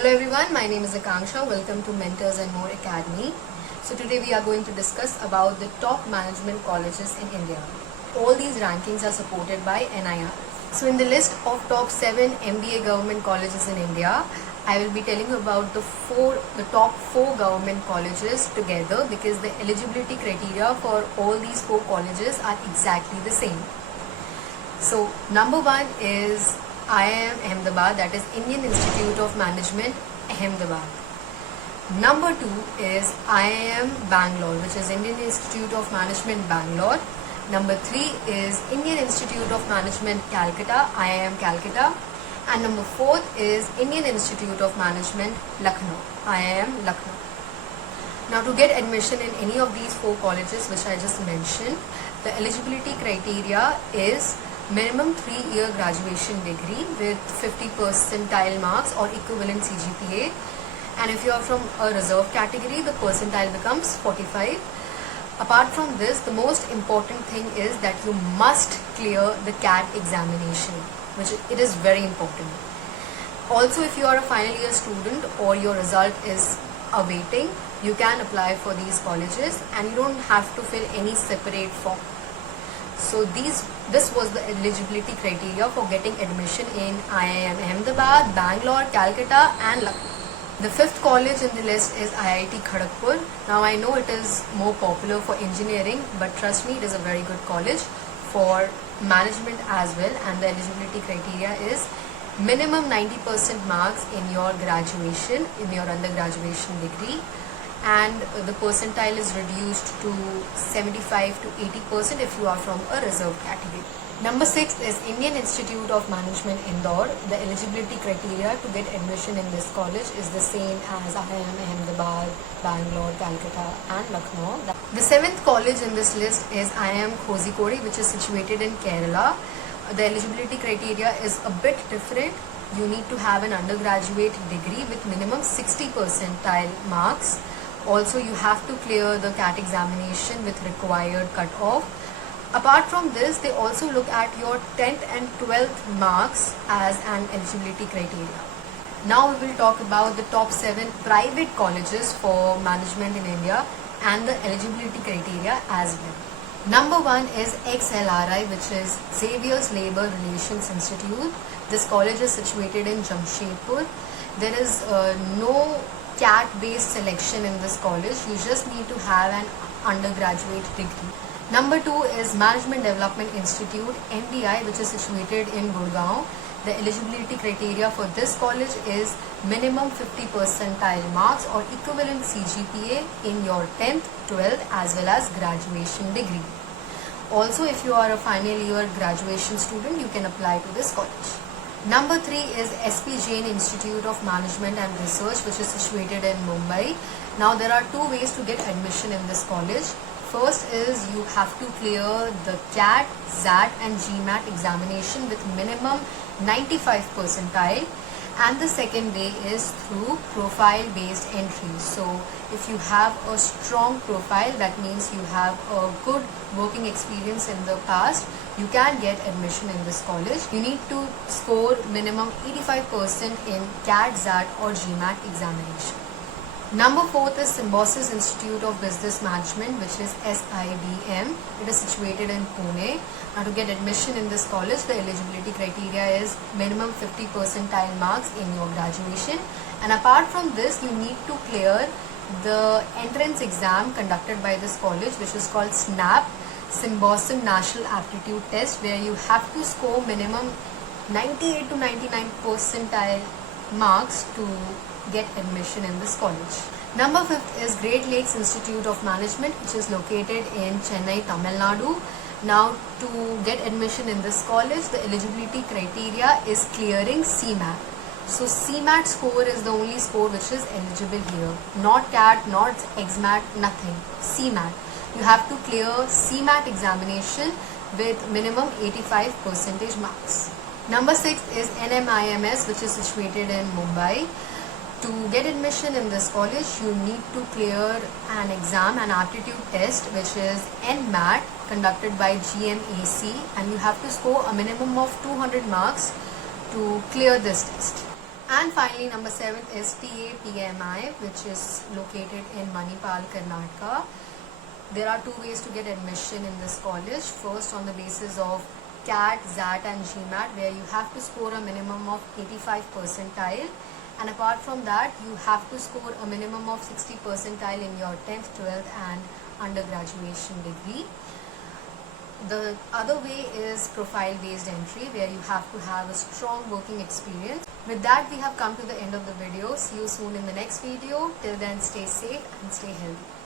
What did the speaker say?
Hello everyone, my name is Akanksha. Welcome to Mentors and More Academy. So today we are going to discuss about the top management colleges in India. All these rankings are supported by NIR. So in the list of top 7 MBA government colleges in India, I will be telling you about the top 4 government colleges together because the eligibility criteria for all these 4 colleges are exactly the same. So number 1 is IIM Ahmedabad, that is Indian Institute of Management, Ahmedabad. Number 2 is IIM Bangalore, which is Indian Institute of Management, Bangalore. Number 3 is Indian Institute of Management, Calcutta, IIM Calcutta. And number 4 is Indian Institute of Management, Lucknow, IIM Lucknow. Now to get admission in any of these 4 colleges which I just mentioned, the eligibility criteria is minimum 3-year graduation degree with 50 percentile marks or equivalent CGPA, and if you are from a reserve category, the percentile becomes 45. Apart from this, the most important thing is that you must clear the CAT examination, which it is very important. Also, if you are a final year student or your result is awaiting, you can apply for these colleges and you don't have to fill any separate form. So this was the eligibility criteria for getting admission in IIM Ahmedabad, Bangalore, Calcutta and Lucknow. The 5th college in the list is IIT Kharagpur. Now I know it is more popular for engineering, but trust me, it is a very good college for management as well, and the eligibility criteria is minimum 90% marks in your graduation, in your undergraduation degree, and the percentile is reduced to 75 to 80% if you are from a reserve category. Number 6 is Indian Institute of Management, Indore. The eligibility criteria to get admission in this college is the same as IIM Ahmedabad, Bangalore, Calcutta and Lucknow. The 7th college in this list is IIM Kozhikode, which is situated in Kerala. The eligibility criteria is a bit different. You need to have an undergraduate degree with minimum 60 percentile marks. Also, you have to clear the CAT examination with required cut-off. Apart from this, they also look at your 10th and 12th marks as an eligibility criteria. Now we will talk about the top 7 private colleges for management in India and the eligibility criteria as well. Number 1 is XLRI, which is Xavier's Labour Relations Institute. This college is situated in Jamshedpur. There is no CAT-based selection in this college. You just need to have an undergraduate degree. Number 2 is Management Development Institute, MDI, which is situated in Gurgaon. The eligibility criteria for this college is minimum 50 percentile marks or equivalent CGPA in your 10th, 12th as well as graduation degree. Also, if you are a final year graduation student, you can apply to this college. Number 3 is SP Jain Institute of Management and Research, which is situated in Mumbai. Now there are 2 ways to get admission in this college. First is you have to clear the CAT, XAT and GMAT examination with minimum 95 percentile, and the second way is through profile based entry. So if you have a strong profile, that means you have a good working experience in the past, you can get admission in this college. You need to score minimum 85% in CAT, XAT or GMAT examination. Number 4 is Symbiosis Institute of Business Management, which is SIBM. It is situated in Pune. Now to get admission in this college, the eligibility criteria is minimum 50 percentile marks in your graduation. And apart from this, you need to clear the entrance exam conducted by this college, which is called SNAP, Symbiosis National Aptitude Test, where you have to score minimum 98 to 99 percentile marks to get admission in this college. Number 5 is Great Lakes Institute of Management, which is located in Chennai, Tamil Nadu. Now to get admission in this college, the eligibility criteria is clearing CMAT. So CMAT score is the only score which is eligible here. Not CAT, not XMAT, nothing. CMAT. You have to clear CMAT examination with minimum 85 percentage marks. Number 6 is NMIMS, which is situated in Mumbai. To get admission in this college, you need to clear an exam, an aptitude test, which is NMAT, conducted by GMAC, and you have to score a minimum of 200 marks to clear this test. And finally, number 7 is TAPMI, which is located in Manipal, Karnataka. There are two ways to get admission in this college. First, on the basis of CAT, XAT and GMAT, where you have to score a minimum of 85 percentile. And apart from that, you have to score a minimum of 60 percentile in your 10th, 12th and undergraduation degree. The other way is profile based entry, where you have to have a strong working experience. With that, we have come to the end of the video. See you soon in the next video. Till then, stay safe and stay healthy.